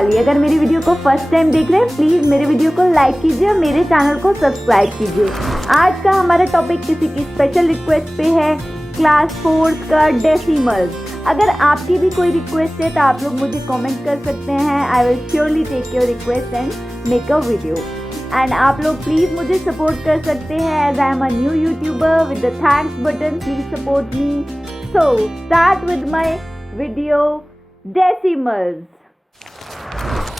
वाली। अगर मेरी वीडियो को फर्स्ट टाइम देख रहे हैं प्लीज़ मेरे वीडियो को लाइक कीजिए और मेरे चैनल को सब्सक्राइब कीजिए। आज का हमारा टॉपिक किसी की स्पेशल रिक्वेस्ट पे है, क्लास 4 का डेसिमल्स। अगर आपकी भी कोई रिक्वेस्ट है तो आप लोग मुझे कमेंट कर सकते हैं। I will surely take your request and make a video. And आप लोग प्लीज़ मुझे सपोर्ट कर सकते हैं as I am a new YouTuber with the thanks button. Please support me. So start with my video decimals.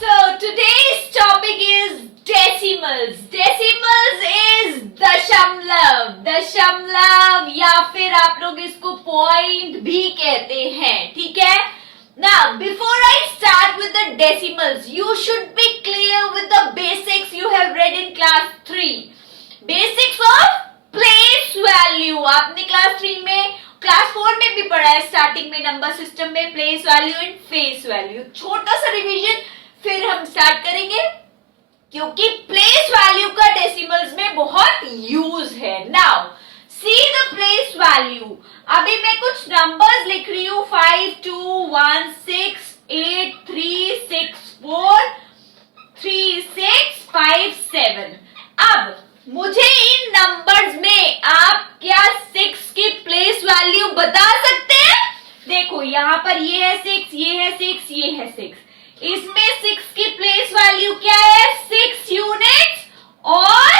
So today's topic is decimals. Decimals is दशमलव। दशमलव या फिर आप लोग इसको पॉइंट भी कहते हैं, ठीक है। Now before I start with the decimals, you should be clear with the basics you have read in class 3. Basics of place value आपने क्लास 3 में, क्लास 4 में भी पढ़ा है। स्टार्टिंग में नंबर सिस्टम में place value and face value. छोटा सा रिवीजन फिर हम स्टार्ट करेंगे, क्योंकि प्लेस वैल्यू का डेसिमल्स में बहुत यूज है। Now see the place value. अभी मैं कुछ नंबर्स लिख रही हूँ, 5 2 1 6 8 3 6 4 3 6 5 7। अब मुझे इन नंबर्स में आप क्या 6 की प्लेस वैल्यू बता सकते हैं? देखो यहाँ पर ये है 6, ये है 6, ये है 6। इसमें 6 की प्लेस वैल्यू क्या है? 6 यूनिट्स और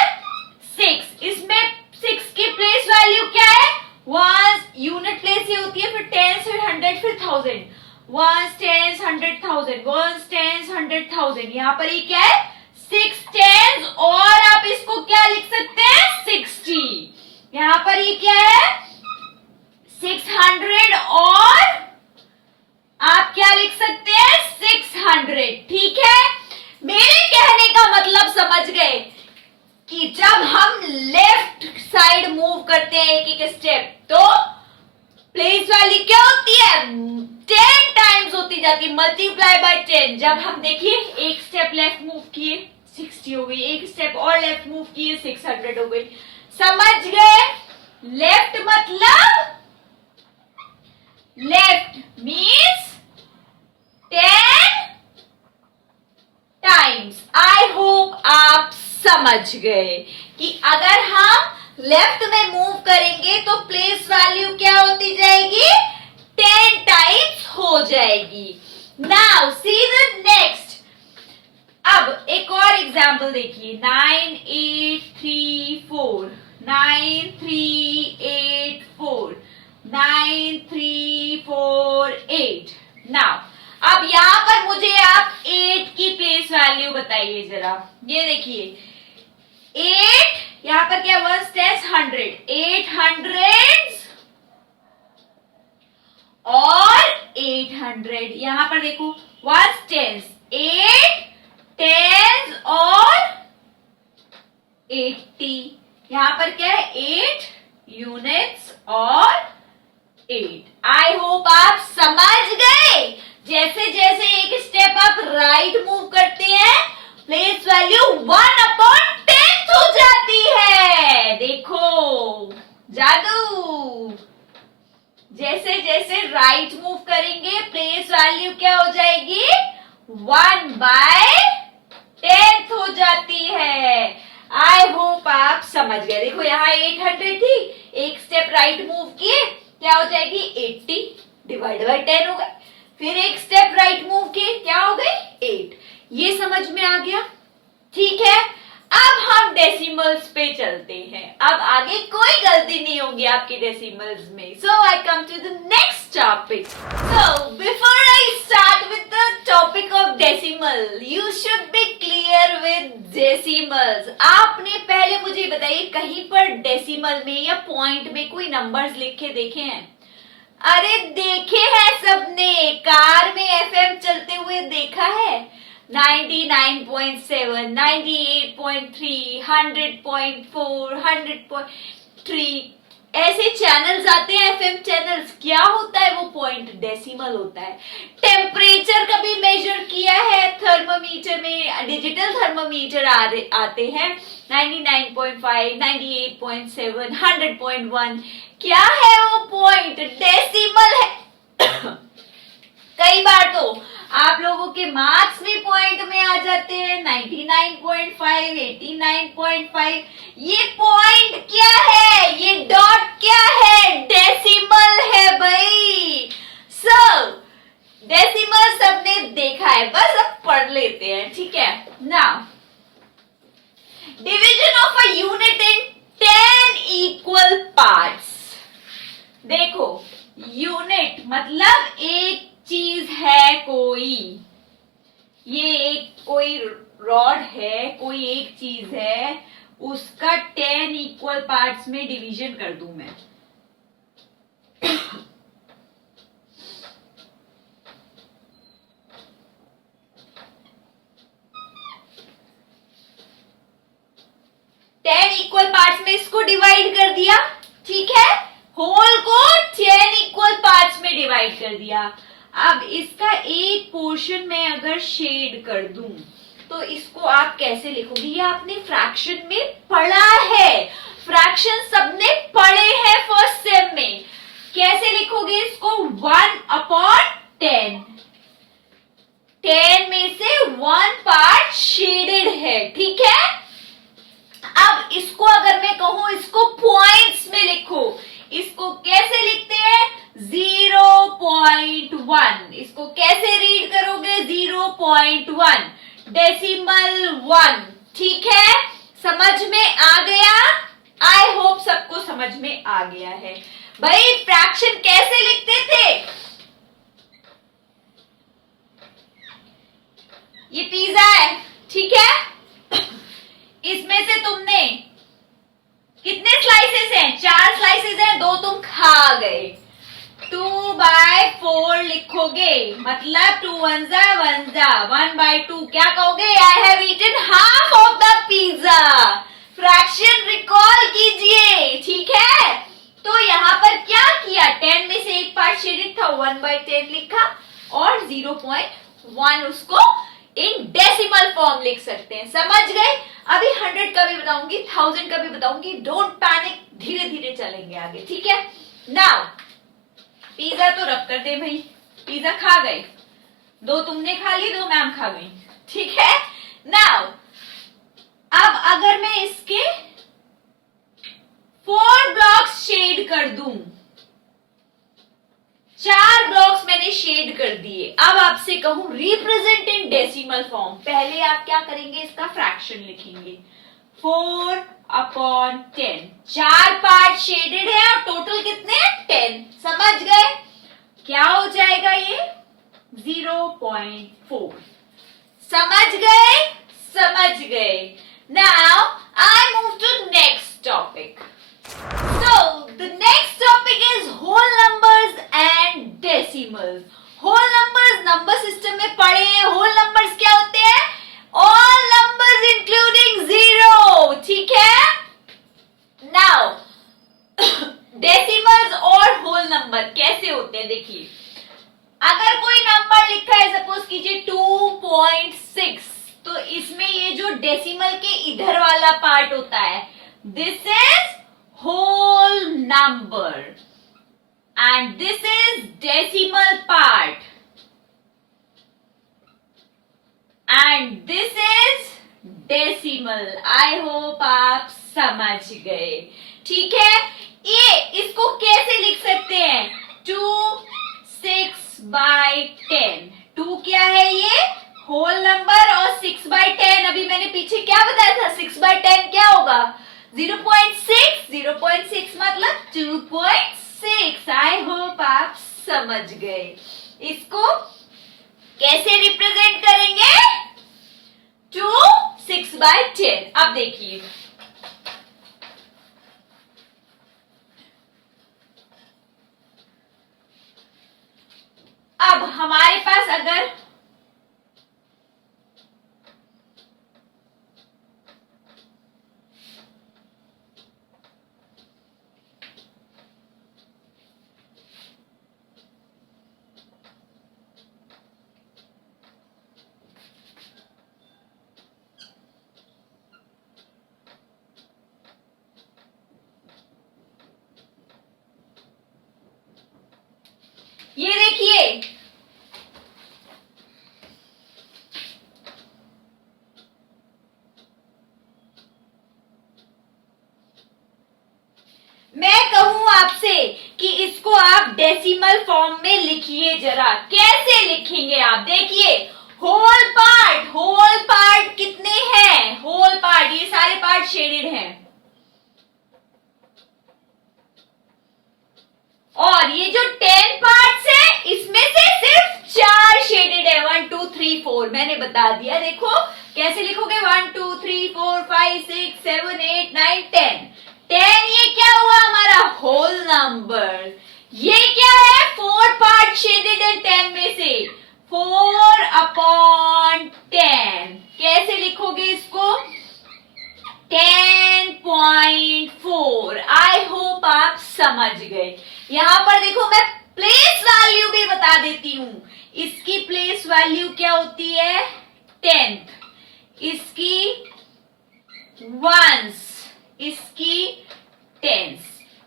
6। इसमें 6 की प्लेस वैल्यू क्या है? 1 यूनिट प्लेस ये होती है, फिर 10 फिर 100 फिर 1000। 1 10 100,000, 1 10 100,000। यहाँ पर ये क्या है? 6 10 और आप इसको क्या लिख सकते हैं? 60। यहाँ पर ये क्या है? 600 और आप क्या लिख सकते हैं? 600, ठीक है। मेरे कहने का मतलब समझ गए कि जब हम लेफ्ट साइड मूव करते हैं एक एक स्टेप, तो प्लेस वैल्यू क्या होती है? 10 टाइम्स होती जाती है, मल्टीप्लाई बाय 10। जब हम देखिए एक स्टेप लेफ्ट मूव किए 60 हो गई, एक स्टेप और लेफ्ट मूव किए 600 हो गई। समझ गए? लेफ्ट मतलब left means 10 times. I hope आप समझ गए कि अगर हम लेफ्ट में मूव करेंगे तो प्लेस वैल्यू क्या होती जाएगी? 10 टाइम्स हो जाएगी। Now see the next. अब एक और एग्जाम्पल देखिए, 9 8 3 4, 9 3 8 4, 9 3 4 8। नाउ अब यहां पर मुझे आप 8 की प्लेस वैल्यू बताइए जरा। ये देखिए 8, यहां पर क्या 1 10 100, 800 और 800। यहां पर देखो 1 10 8 10 और 80। यहां पर क्या है? 8 यूनिट्स और 8। आई होप आप समझ गए। जैसे जैसे एक स्टेप आप राइट मूव करते हैं प्लेस वैल्यू 1/10 हो जाती है। देखो जादू। जैसे जैसे राइट मूव करेंगे प्लेस वैल्यू क्या हो जाएगी? 1/10 हो जाती है। आई होप आप समझ गए। देखो यहाँ 800 थी, एक स्टेप राइट मूव किए क्या हो जाएगी? 80 डिवाइड बाय 10 हो गए। फिर एक स्टेप राइट मूव किए क्या हो गई? 8। ये समझ में आ गया, ठीक है। अब हम डेसिमल्स पे चलते हैं। अब आगे कोई गलती नहीं होगी आपकी डेसिमल्स में। So I come to the next topic. So before I start with the topic of decimal, you should be clear with decimals. आपने पहले मुझे बताइए कहीं पर डेसिमल में या पॉइंट में कोई नंबर्स लिखे देखे हैं? अरे देखे हैं सबने, कार में एफएम चलते हुए देखा है। 99.7, 98.3, 100.4, 100.3 ऐसे चैनल्स आते हैं, एफएम चैनल्स। क्या होता है वो पॉइंट? डेसिमल होता है। टेम्परेचर कभी मेजर किया है थर्मोमीटर में? डिजिटल थर्मोमीटर आते हैं 99.5, 98.7, 100.1। क्या है वो पॉइंट? डेसिमल है। कई बार तो आप लोगों के मार्क्स भी पॉइंट में आ जाते हैं, 99.5, 89.5। ये पॉइंट क्या है, ये डॉट क्या है, डेसिमल है भाई। डेसिमल सबने देखा है, बस अब पढ़ लेते हैं, ठीक है। Now division of a unit in 10 equal parts. देखो, यूनिट मतलब एक चीज है कोई, ये एक कोई रॉड है, कोई एक चीज है, उसका 10 इक्वल पार्ट्स में डिवीजन कर दूं मैं। टेन इक्वल पार्ट्स में इसको डिवाइड कर दिया, ठीक है। होल को 10 इक्वल पार्ट्स में डिवाइड कर दिया। अब इसका एक पोर्शन में अगर शेड कर दूं तो इसको आप कैसे लिखोगे? ये आपने फ्रैक्शन में पढ़ा है, फ्रैक्शन सबने पढ़े हैं फर्स्ट सेम में। कैसे लिखोगे इसको? 1/10। 10 में से 1 पार्ट शेडेड है, ठीक है। अब इसको अगर मैं कहूं इसको पॉइंट्स में लिखो, इसको कैसे लिखते हैं? 0.1। इसको कैसे रीड करोगे? 0.1, डेसिमल 1, ठीक है। समझ में आ गया? आई होप सबको समझ में आ गया है। भाई फ्रैक्शन कैसे लिखते थे? ये पिज्जा है, ठीक है। इसमें से तुमने कितने स्लाइसेस हैं? 4 स्लाइसेस हैं, 2 तुम खा गए। 2/4 लिखोगे, मतलब 2 1 जा 1 जा, 1/2 क्या कहोगे? I have eaten half of the pizza. Fraction recall कीजिए, ठीक है। तो यहाँ पर क्या किया? 10 में से एक पार्ट शेडेड था, 1/10 लिखा, और 0.1 उसको इन डेसिमल फॉर्म लिख सकते हैं। समझ गए? अभी 100 का भी बताऊंगी, 1000 का भी बताऊंगी। डोंट पैनिक, धीरे धीरे चलेंगे आगे, ठीक है। नाउ पिज्जा तो रब कर दे भाई, पिज्जा खा गए, 2 तुमने खा ली, 2 मैम खा गई, ठीक है। नाउ अब अगर मैं इसके 4 ब्लॉक्स शेड कर दूं, 4 ब्लॉक्स मैंने शेड कर दिए। अब आपसे कहूं रिप्रेजेंट इन डेसिमल फॉर्म, पहले आप क्या करेंगे? इसका फ्रैक्शन लिखेंगे। 4/10, 4 पार्ट शेडेड है और टोटल कितने हैं? 10। समझ गए? क्या हो जाएगा ये? 0.4। समझ गए? समझ गए। Now I move to next topic. So the next topic is whole numbers and decimals. Whole numbers number system में पढ़े हैं। whole numbers क्या होते हैं? all numbers including zero, ठीक है। Now decimals और whole number कैसे होते हैं? देखिए, अगर कोई नंबर लिखा है, सपोज कीजिए 2.6, तो इसमें ये जो डेसिमल के इधर वाला पार्ट होता है, this is whole number and this is decimal part and this is decimal. I hope आप समझ गए, ठीक है। ये इसको कैसे लिख सकते हैं? 2 6/10। 2 क्या है? ये होल नंबर, और 6/10 अभी मैंने पीछे क्या बताया था? 6/10 क्या होगा? 0.6। 0.6 मतलब 2.6। आई होप आप समझ गए। इसको कैसे रिप्रेजेंट करेंगे? 2 6/10। अब देखिए, अब हमारे पास अगर ये देखिए डेसिमल फॉर्म में लिखिए जरा। कैसे लिखेंगे आप? देखिए, होल पार्ट कितने हैं? होल पार्ट, ये सारे पार्ट शेडेड हैं, और ये जो 10 पार्ट्स है इसमें से सिर्फ 4 शेडेड है। 1 2 3 4 मैंने बता दिया। देखो कैसे लिखोगे? 1 2 3 4 5 6 7 8 9 10। 10 ये क्या हुआ? हमारा होल नंबर। ये क्या है? 4 पार्ट शेडेड है 10 में से। 4/10 कैसे लिखोगे इसको? 10.4। आई होप आप समझ गए। यहां पर देखो, मैं प्लेस वैल्यू भी बता देती हूं। इसकी प्लेस वैल्यू क्या होती है? 10th, इसकी वंस, इसकी टेंस।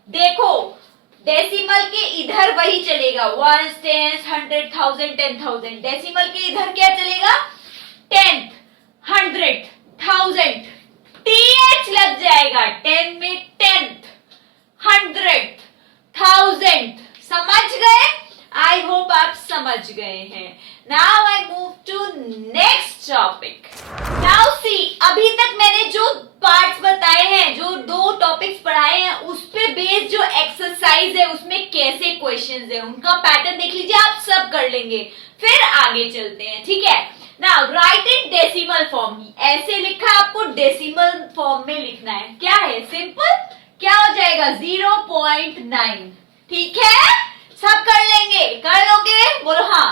देखो डेसिमल के इधर वही चलेगा, वंस, टेंस, 100, 1000, 10,000। डेसिमल के इधर क्या चलेगा? 10th, 100, 1000, th लग जाएगा। 10 में 10th, 100th, 1000। समझ गए? आई होप आप समझ गए हैं। Now I move to next topic. Now see, अभी तक मैंने जो पार्ट्स बताए हैं, जो 2 टॉपिक्स पढ़ाए हैं, उस पे बेस्ड जो एक्सरसाइज है उसमें कैसे क्वेश्चंस है उनका पैटर्न देख लीजिए। आप सब कर लेंगे, फिर आगे चलते हैं, ठीक है? Now right in decimal form. ऐसे लिखा, आपको डेसिमल फॉर्म में लिखना है। क्या है? सिंपल। क्या हो जाएगा? 0.9। ठीक है? सब कर लेंगे? कर लोगे? बोलो हाँ।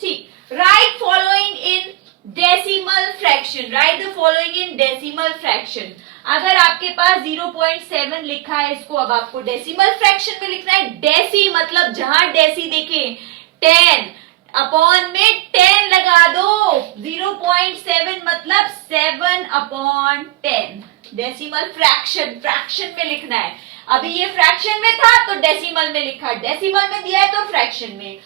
ठीक। Right following in decimal fraction. Right the following in decimal fraction. अगर आपके पास 0.7 लिखा है, इसको अब आपको डेसिमल फ्रैक्शन में लिखना है। डेसी मतलब जहां डेसी देखे 10 अपॉन में 10 लगा दो। 0.7 मतलब 7/10। डेसिमल फ्रैक्शन में लिखना है। अभी ये फ्रैक्शन में था तो डेसिमल में लिखा, डेसिमल में दिया है तो फ्रैक्शन में।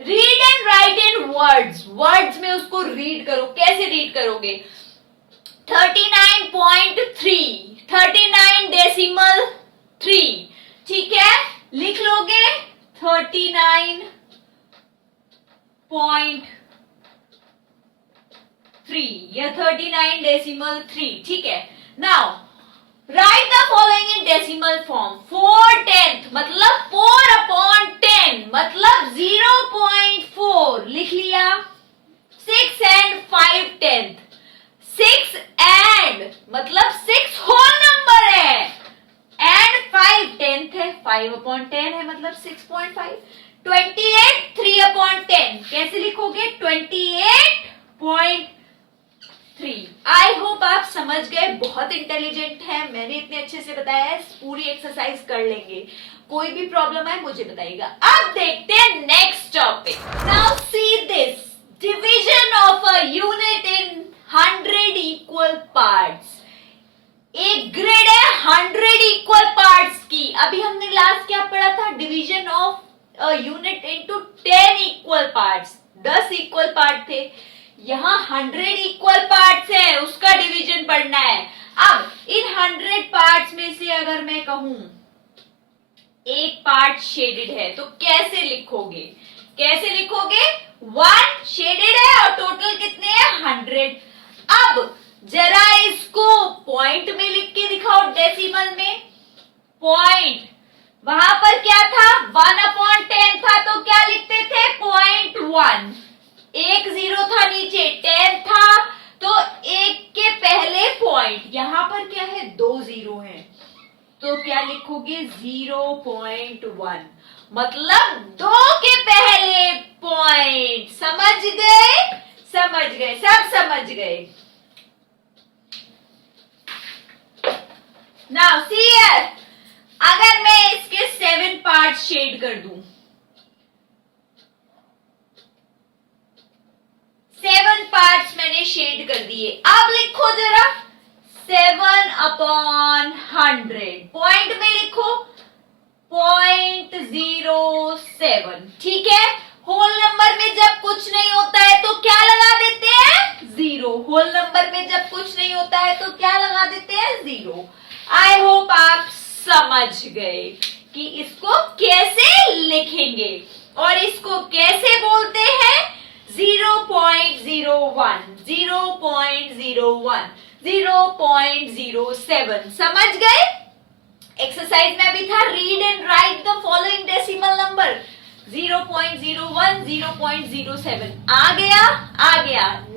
Read and right in words में उसको रीड करो। कैसे रीड करोगे? 39.3, 39.3। ठीक है? लिख लोगे 39.3 या 39.3। ठीक है? Now right the following in decimal form. 4/10 मतलब 4/10 मतलब 0.4 लिख लिया। 6 and 5/10, 6 and मतलब 6 होल नंबर है, and 5/10 है, 5/10 है मतलब 6.5। 28 3/10 कैसे लिखोगे? 28.3। आई होप आप समझ गए। बहुत इंटेलिजेंट है, मैंने इतने अच्छे से बताया है। पूरी एक्सरसाइज कर लेंगे। कोई भी प्रॉब्लम है मुझे बताइएगा। अब देखते हैं next topic. Now see this, division of a unit in 100 equal parts. एक ग्रिड है 100 इक्वल पार्ट्स की। अभी हमने लास्ट क्या पढ़ा था? Division of a unit into 10 equal parts. 10 equal part थे, यहां 100 इक्वल पार्ट्स है, उसका डिवीजन पढ़ना है। अब इन 100 पार्ट्स में से अगर मैं कहूं एक पार्ट शेडेड है तो कैसे लिखोगे? कैसे लिखोगे? 1 शेडेड है और टोटल कितने हैं? 100। अब जरा इसको पॉइंट में लिख के दिखाओ। डेसिमल में पॉइंट, वहां पर क्या था? 1/10 था तो क्या लिखते थे? 0.1। एक 0 था, नीचे 10 था तो एक के पहले पॉइंट। यहां पर क्या है? 2 0 हैं तो क्या लिखोगे? 0.1 मतलब 2 के पहले पॉइंट। समझ गए? समझ गए? सब समझ गए? नाउ सी हियर, अगर मैं इसके 7 पार्ट शेड कर दूं, 7 पार्ट्स मैंने शेड कर दिए। अब लिखो जरा 7/100। पॉइंट में लिखो 0.07। ठीक है? होल नंबर में जब कुछ नहीं होता है तो क्या लगा देते हैं? 0। होल नंबर में जब कुछ नहीं होता है तो क्या लगा देते हैं? 0। आई होप आप समझ गए कि इसको कैसे लिखेंगे और इसको कैसे बोलते हैं 0.01, 0.01, 0.07। समझ गए? एक्सरसाइज में अभी था read and right the following decimal number 0.01, 0.07। आ गया।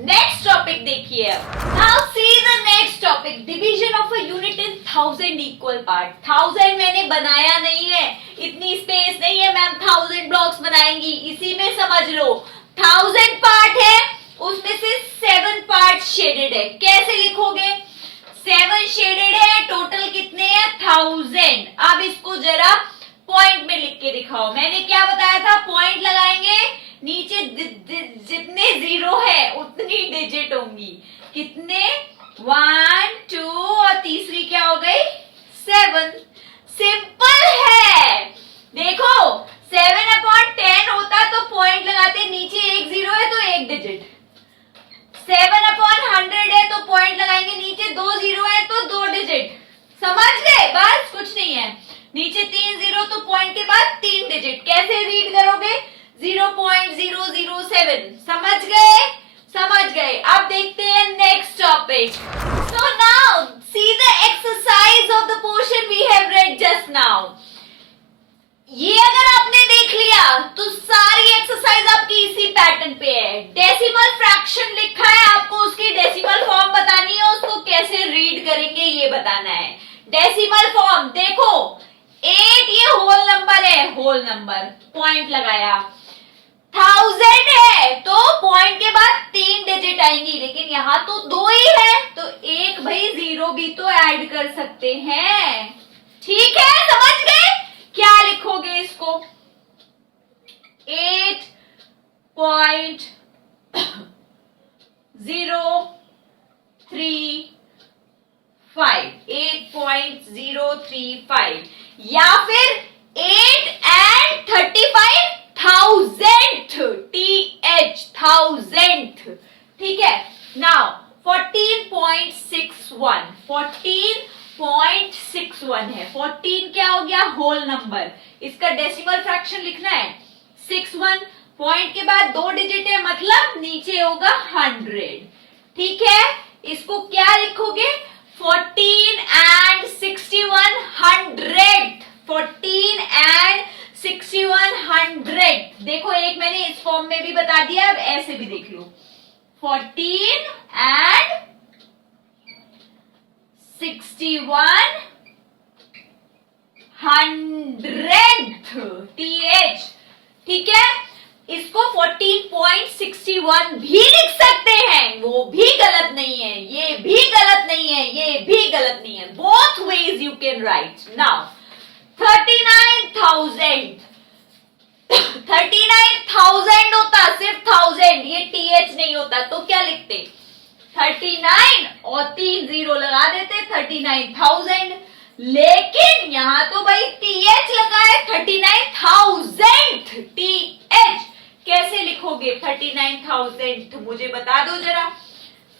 नेक्स्ट टॉपिक देखिए अब। Now see the next topic, division of a unit in 1000 equal part. 1000 मैंने बनाया नहीं है, इतनी स्पेस नहीं है मैम 1000 ब्लॉक्स बनाएंगी, इसी में समझ लो 1000 पार्ट है, उसमें से 7 पार्ट शेडेड है। कैसे लिखोगे? 7 शेडेड है, टोटल कितने हैं 1000। अब इसको जरा पॉइंट में लिख के दिखाओ। मैंने क्या बताया था? पॉइंट लगाएंगे, नीचे जितने जीरो है उतनी डिजिट होंगी। कितने? 1, 2 और तीसरी क्या हो गई? 7। सिंपल है। देखो 7/10 होता तो पॉइंट लगाते, नीचे एक जीरो है तो एक डिजिट। 7/100 है तो पॉइंट लगाएंगे, नीचे 2 जीरो है तो 2 डिजिट। समझ गए? बस कुछ नहीं है। नीचे 3 जीरो तो पॉइंट के बाद 3 डिजिट। कैसे रीड करोगे? 0.007। समझ गए। अब देखते हैं next topic. So now see the exercise of the portion we have read just now. ये अगर आपने देख लिया तो सारी एक्सरसाइज आपकी इसी पैटर्न पे है। डेसिमल फ्रैक्शन लिखा है, आपको उसकी डेसिमल फॉर्म बतानी है, उसको कैसे रीड करेंगे ये बताना है। डेसिमल फॉर्म देखो, 8 ये होल नंबर है, होल नंबर, पॉइंट लगाया। 1000 है तो पॉइंट के बाद 3 डिजिट आएंगी, लेकिन यहां तो 2 ही है तो एक भाई जीरो भी तो ऐड कर सकते हैं। ठीक है, समझ गए? क्या लिखोगे इसको? 8.035 या फिर 8 and 35,000th, TH 1000th। ठीक है, नाउ 14.61 है। 14 क्या हो गया? Whole number. इसका डेसिमल फ्रैक्शन लिखना है 61, पॉइंट के बाद 2 डिजिट है मतलब नीचे होगा 100। ठीक है, इसको क्या लिखोगे? 14 and 61 100th, 14 and 61 100th। देखो एक मैंने इस फॉर्म में भी बता दिया, अब ऐसे भी देख लो। 14 and 61 100th, TH। ठीक है, इसको 14.61 भी लिख सकते हैं, वो भी गलत नहीं है, ये भी गलत नहीं है, ये भी गलत नहीं है। Both ways you can write. Now 39,000 होता, सिर्फ 1000, ये TH नहीं होता तो क्या लिखते? 39 और 3 जीरो लगा देते 39,000, लेकिन यहां तो भाई TH लगा है 39,000th, TH। कैसे लिखोगे 39,000th? मुझे बता दो जरा।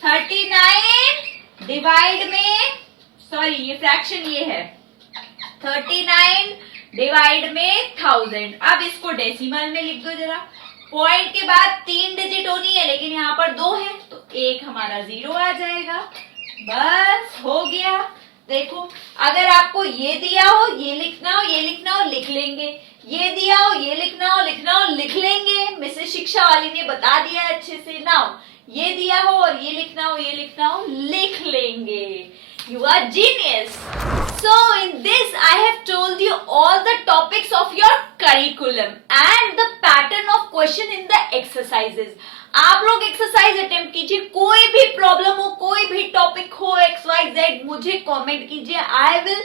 39 डिवाइड में, सॉरी ये फ्रैक्शन ये है, 39 डिवाइड में 1000। अब इसको डेसिमल में लिख दो जरा। पॉइंट के बाद 3 डिजिट होनी है, लेकिन यहाँ पर 2 है तो एक हमारा जीरो आ जाएगा। बस हो गया। देखो अगर आपको ये दिया हो, ये लिखना हो, ये लिखना हो, लिख लेंगे। ये दिया हो, ये लिखना हो, लिखना हो, लिख लेंगे। मिसेस शिक्षा वाली ने बता दिया अच्छे से। नाउ ये दिया हो और ये लिखना हो, ये लिखना हो, लिख लेंगे। You are genius. So in this I have told you all the topics of your curriculum and the pattern of question in the exercises. आप लोग एक्सरसाइज अटेम्प्ट कीजिए, कोई भी प्रॉब्लम हो, कोई भी टॉपिक हो, XYZ मुझे कमेंट कीजिए, I will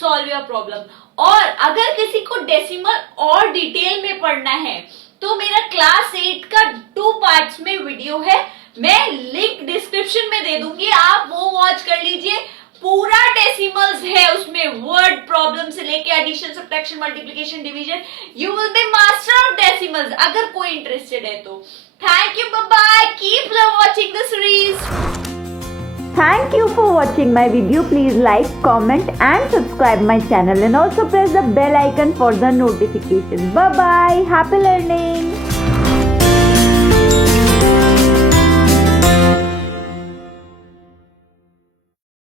solve your problem. और अगर किसी को डेसिमल और डिटेल में पढ़ना है तो मेरा क्लास 8 का 2 पार्ट्स में वीडियो है, मैं लिंक डिस्क्रिप्शन में दे दूंगी, आप वो वॉच कर लीजिए। पूरा डेसिमल्स है उसमें, वर्ड प्रॉब्लम से लेके addition, subtraction, multiplication, division. You will be master of decimals अगर कोई इंटरेस्टेड है तो। Thank you, bye bye, keep watching the series. Thank you for watching my video. Please like, comment and subscribe my channel and also press the bell icon for the notification. Bye bye. Happy learning.